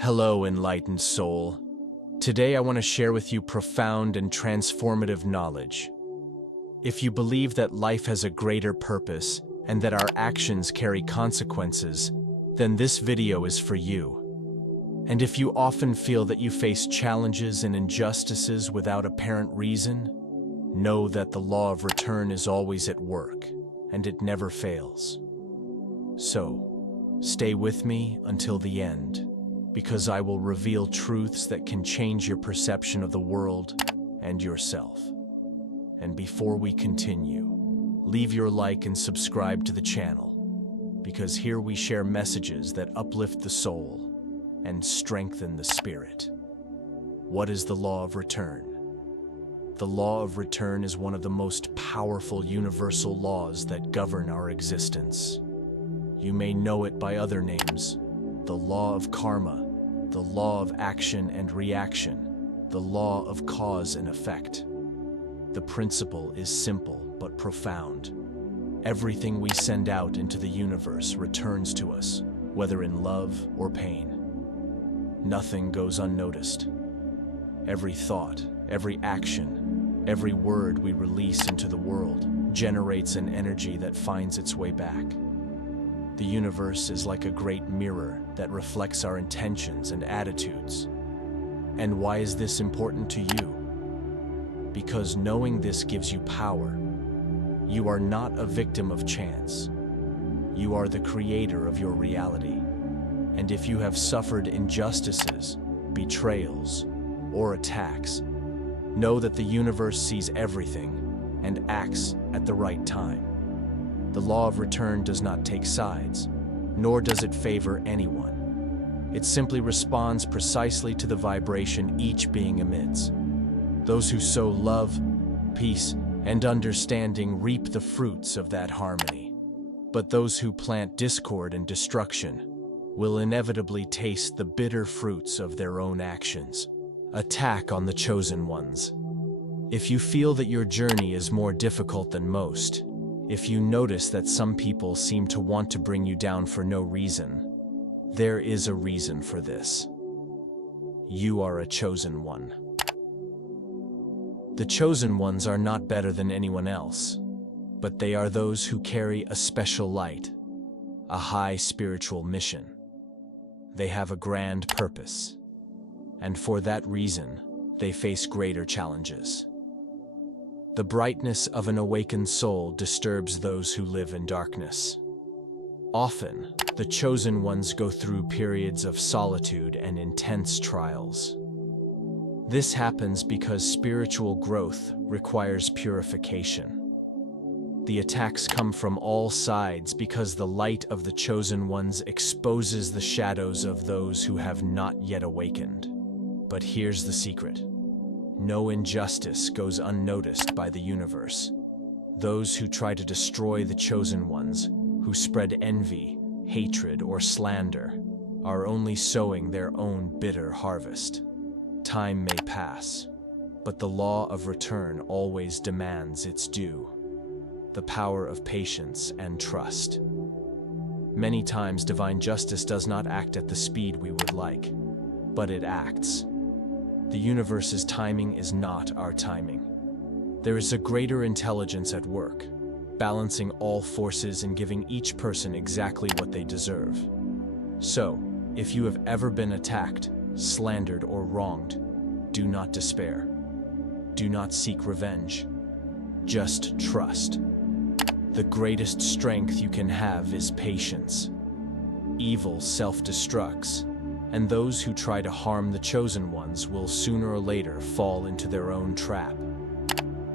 Hello, enlightened soul. Today I want to share with you profound and transformative knowledge. If you believe that life has a greater purpose and that our actions carry consequences, then this video is for you. And if you often feel that you face challenges and injustices without apparent reason, know that the law of return is always at work, and it never fails. So, stay with me until the end, because I will reveal truths that can change your perception of the world and yourself. And before we continue, leave your like and subscribe to the channel, because here we share messages that uplift the soul and strengthen the spirit. What is the law of return? The law of return is one of the most powerful universal laws that govern our existence. You may know it by other names: the law of karma, the law of action and reaction, the law of cause and effect. The principle is simple but profound. Everything we send out into the universe returns to us, whether in love or pain. Nothing goes unnoticed. Every thought, every action, every word we release into the world generates an energy that finds its way back. The universe is like a great mirror that reflects our intentions and attitudes. And why is this important to you? Because knowing this gives you power. You are not a victim of chance. You are the creator of your reality. And if you have suffered injustices, betrayals, or attacks, know that the universe sees everything and acts at the right time. The law of return does not take sides, nor does it favor anyone. It simply responds precisely to the vibration each being emits. Those who sow love, peace, and understanding reap the fruits of that harmony. But those who plant discord and destruction will inevitably taste the bitter fruits of their own actions. Attack on the chosen ones. If you feel that your journey is more difficult than most, if you notice that some people seem to want to bring you down for no reason, there is a reason for this. You are a chosen one. The chosen ones are not better than anyone else, but they are those who carry a special light, a high spiritual mission. They have a grand purpose, and for that reason, they face greater challenges. The brightness of an awakened soul disturbs those who live in darkness. Often, the chosen ones go through periods of solitude and intense trials. This happens because spiritual growth requires purification. The attacks come from all sides because the light of the chosen ones exposes the shadows of those who have not yet awakened. But here's the secret. No injustice goes unnoticed by the universe. Those who try to destroy the chosen ones, who spread envy, hatred, or slander, are only sowing their own bitter harvest. Time may pass, but the law of return always demands its due. The power of patience and trust. Many times divine justice does not act at the speed we would like, but it acts. The universe's timing is not our timing. There is a greater intelligence at work, balancing all forces and giving each person exactly what they deserve. So, if you have ever been attacked, slandered, or wronged, do not despair. Do not seek revenge. Just trust. The greatest strength you can have is patience. Evil self-destructs, and those who try to harm the chosen ones will sooner or later fall into their own trap.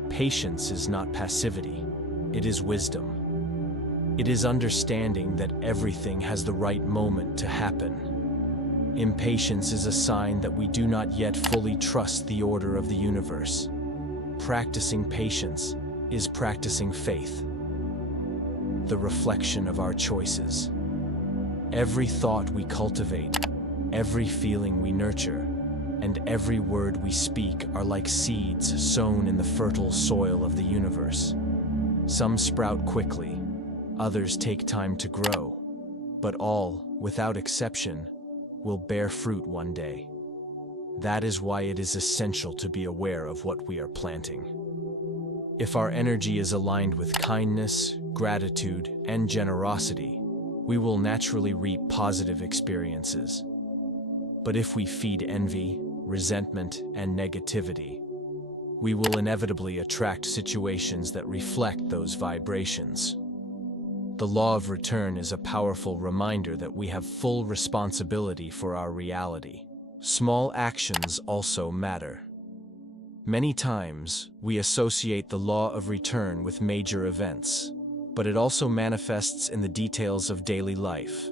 Patience is not passivity, it is wisdom. It is understanding that everything has the right moment to happen. Impatience is a sign that we do not yet fully trust the order of the universe. Practicing patience is practicing faith, the reflection of our choices. Every thought we cultivate, every feeling we nurture, and every word we speak are like seeds sown in the fertile soil of the universe. Some sprout quickly, others take time to grow, but all, without exception, will bear fruit one day. That is why it is essential to be aware of what we are planting. If our energy is aligned with kindness, gratitude, and generosity, we will naturally reap positive experiences. But if we feed envy, resentment, and negativity, we will inevitably attract situations that reflect those vibrations. The law of return is a powerful reminder that we have full responsibility for our reality. Small actions also matter. Many times, we associate the law of return with major events, but it also manifests in the details of daily life.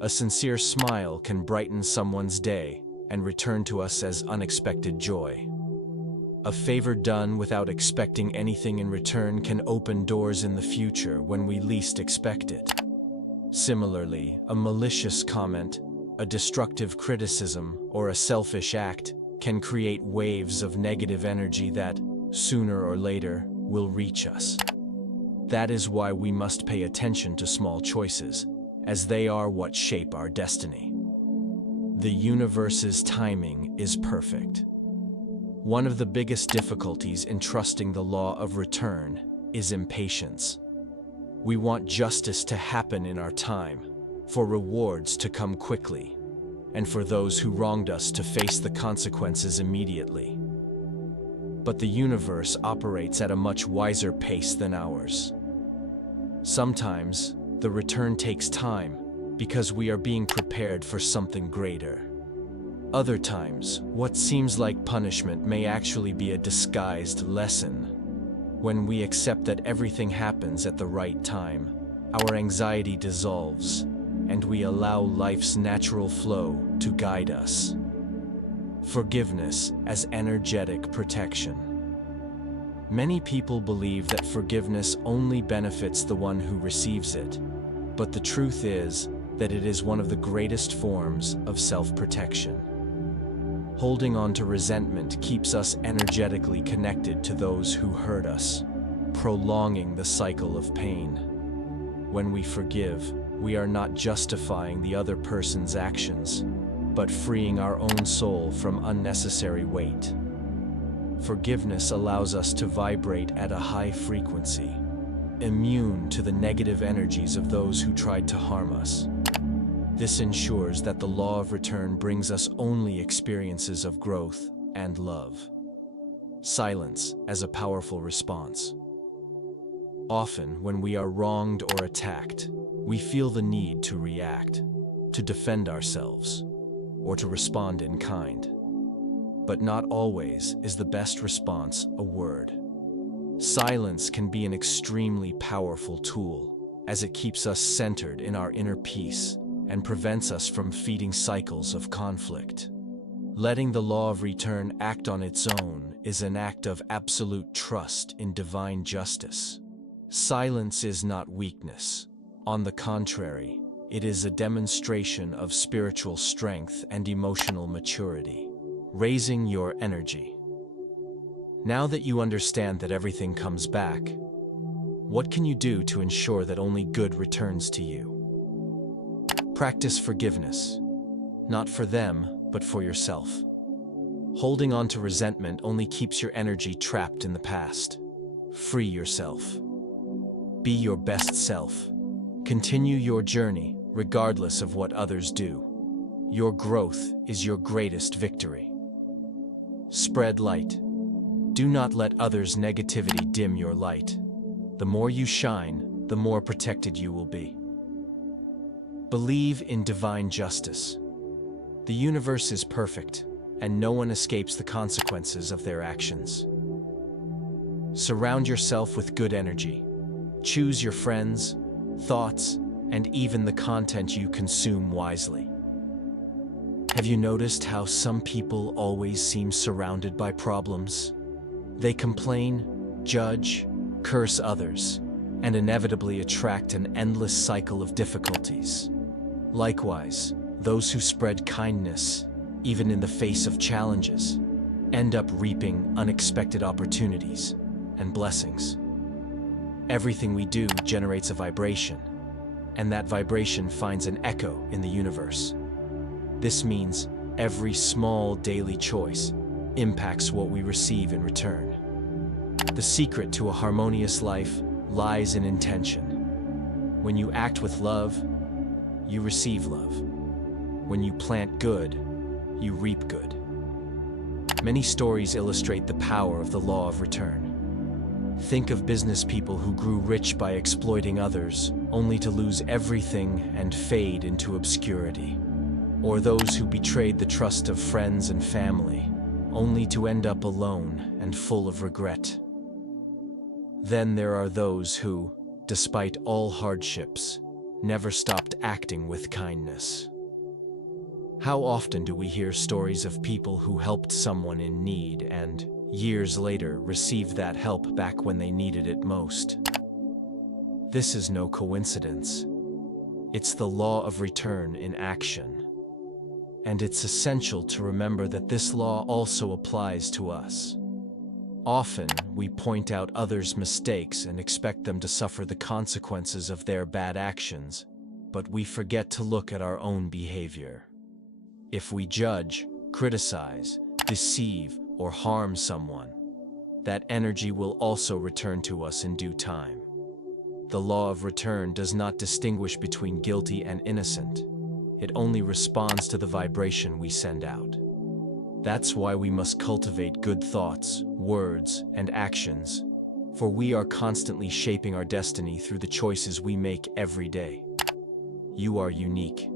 A sincere smile can brighten someone's day and return to us as unexpected joy. A favor done without expecting anything in return can open doors in the future when we least expect it. Similarly, a malicious comment, a destructive criticism, or a selfish act can create waves of negative energy that, sooner or later, will reach us. That is why we must pay attention to small choices, as they are what shape our destiny. The universe's timing is perfect. One of the biggest difficulties in trusting the law of return is impatience. We want justice to happen in our time, for rewards to come quickly, and for those who wronged us to face the consequences immediately. But the universe operates at a much wiser pace than ours. Sometimes, the return takes time because we are being prepared for something greater. Other times, what seems like punishment may actually be a disguised lesson. When we accept that everything happens at the right time, our anxiety dissolves, and we allow life's natural flow to guide us. Forgiveness as energetic protection. Many people believe that forgiveness only benefits the one who receives it, but the truth is that it is one of the greatest forms of self-protection. Holding on to resentment keeps us energetically connected to those who hurt us, prolonging the cycle of pain. When we forgive, we are not justifying the other person's actions, but freeing our own soul from unnecessary weight. Forgiveness allows us to vibrate at a high frequency, immune to the negative energies of those who tried to harm us. This ensures that the law of return brings us only experiences of growth and love. Silence as a powerful response. Often, when we are wronged or attacked, we feel the need to react, to defend ourselves, or to respond in kind. But not always is the best response a word. Silence can be an extremely powerful tool, as it keeps us centered in our inner peace and prevents us from feeding cycles of conflict. Letting the law of return act on its own is an act of absolute trust in divine justice. Silence is not weakness. On the contrary, it is a demonstration of spiritual strength and emotional maturity. Raising your energy. Now that you understand that everything comes back, what can you do to ensure that only good returns to you? Practice forgiveness, not for them, but for yourself. Holding on to resentment only keeps your energy trapped in the past. Free yourself. Be your best self. Continue your journey, regardless of what others do. Your growth is your greatest victory. Spread light. Do not let others' negativity dim your light. The more you shine, the more protected you will be. Believe in divine justice. The universe is perfect, and no one escapes the consequences of their actions. Surround yourself with good energy. Choose your friends, thoughts, and even the content you consume wisely. Have you noticed how some people always seem surrounded by problems? They complain, judge, curse others, and inevitably attract an endless cycle of difficulties. Likewise, those who spread kindness, even in the face of challenges, end up reaping unexpected opportunities and blessings. Everything we do generates a vibration, and that vibration finds an echo in the universe. This means every small daily choice impacts what we receive in return. The secret to a harmonious life lies in intention. When you act with love, you receive love. When you plant good, you reap good. Many stories illustrate the power of the law of return. Think of business people who grew rich by exploiting others, only to lose everything and fade into obscurity. Or those who betrayed the trust of friends and family, only to end up alone and full of regret. Then there are those who, despite all hardships, never stopped acting with kindness. How often do we hear stories of people who helped someone in need and, years later, received that help back when they needed it most? This is no coincidence. It's the law of return in action. And it's essential to remember that this law also applies to us. Often, we point out others' mistakes and expect them to suffer the consequences of their bad actions, but we forget to look at our own behavior. If we judge, criticize, deceive, or harm someone, that energy will also return to us in due time. The law of return does not distinguish between guilty and innocent. It only responds to the vibration we send out. That's why we must cultivate good thoughts, words, and actions, for we are constantly shaping our destiny through the choices we make every day. You are unique.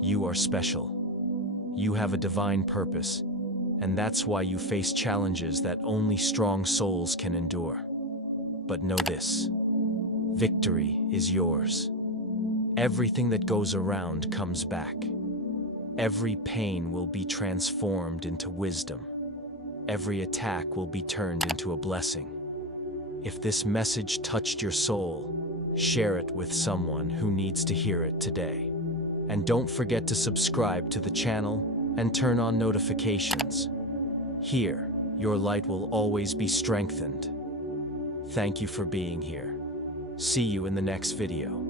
You are special. You have a divine purpose, and that's why you face challenges that only strong souls can endure. But know this: victory is yours. Everything that goes around comes back. Every pain will be transformed into wisdom. Every attack will be turned into a blessing. If this message touched your soul, share it with someone who needs to hear it today. And don't forget to subscribe to the channel and turn on notifications. Here, your light will always be strengthened. Thank you for being here. See you in the next video.